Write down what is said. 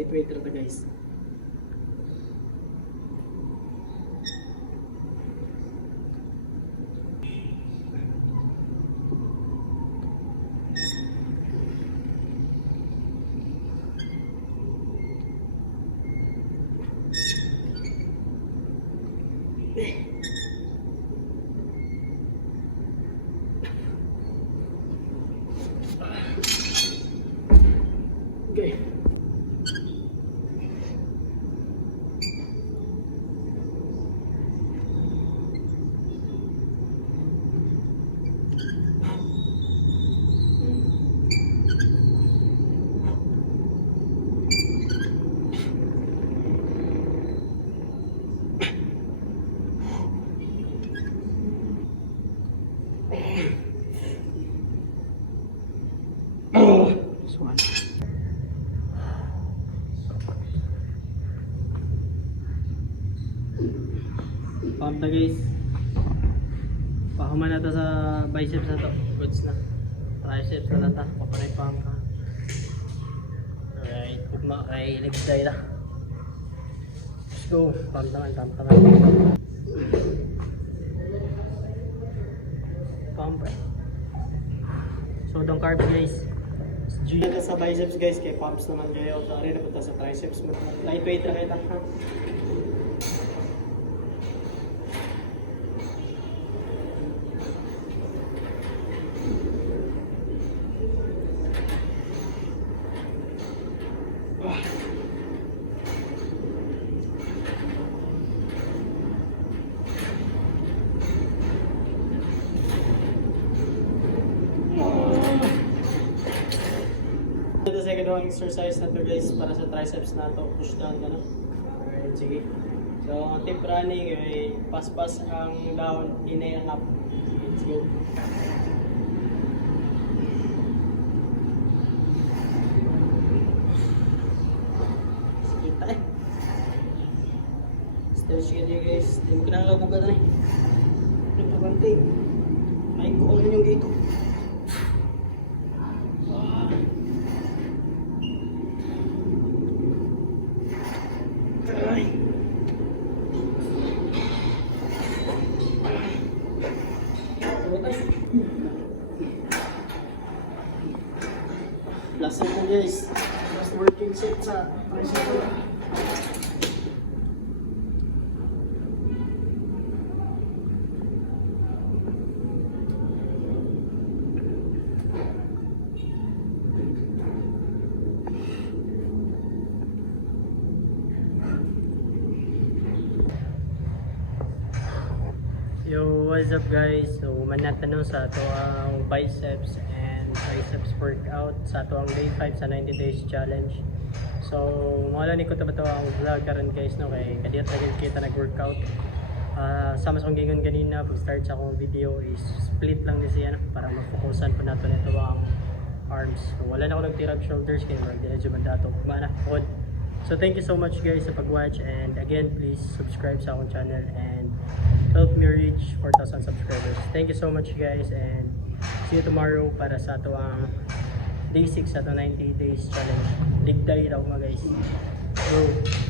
Lightweight ra ta guys. Okay. This one. Pump na guys. Pahuman na to sa biceps na to. Goods na. Triceps na ta. Papanay pump ka. Alright. Pugma kay leg day na. Let's go. Pump naman. Pump naman. Pump. So don't carb guys. G na sa biceps guys. Kay pumps naman kayo. Sorry na punta sa triceps mo. Lightweight na kita. Ito sa ginawang exercise na to guys para sa triceps na to, push down ka na. Alright, sige. So, tip running ay paspas ang down, inay ang up. Let's go. Sige tayo. Stretch ka niyo guys. Hindi mo kinalabugan na eh. Ito pa bantay. May call nyo dito. Last set na guys. Last working set sa tricycle. Yo, what's up guys? So, manatanong sa ato ang biceps and triceps workout sa ato ang day 5 sa 90 days challenge. So, mawala ni ko ito ang vlog karon guys, no? Kaya kadiyat na kita nag-workout. Sama sa kong gingon kanina, pag-start sa akong video is split lang din siya, no? Para mag-focusan po nato nito ang arms. So, wala na ako nag-tirap shoulders, kaya mag-diretso man dato. Kumana, pod. So, thank you so much guys sa pag-watch, and again, please subscribe sa akong channel and help me reach 4,000 subscribers. Thank you so much guys, and see you tomorrow para sa ato ang day 6 sa 90 days challenge. Digday daw mga guys. Go!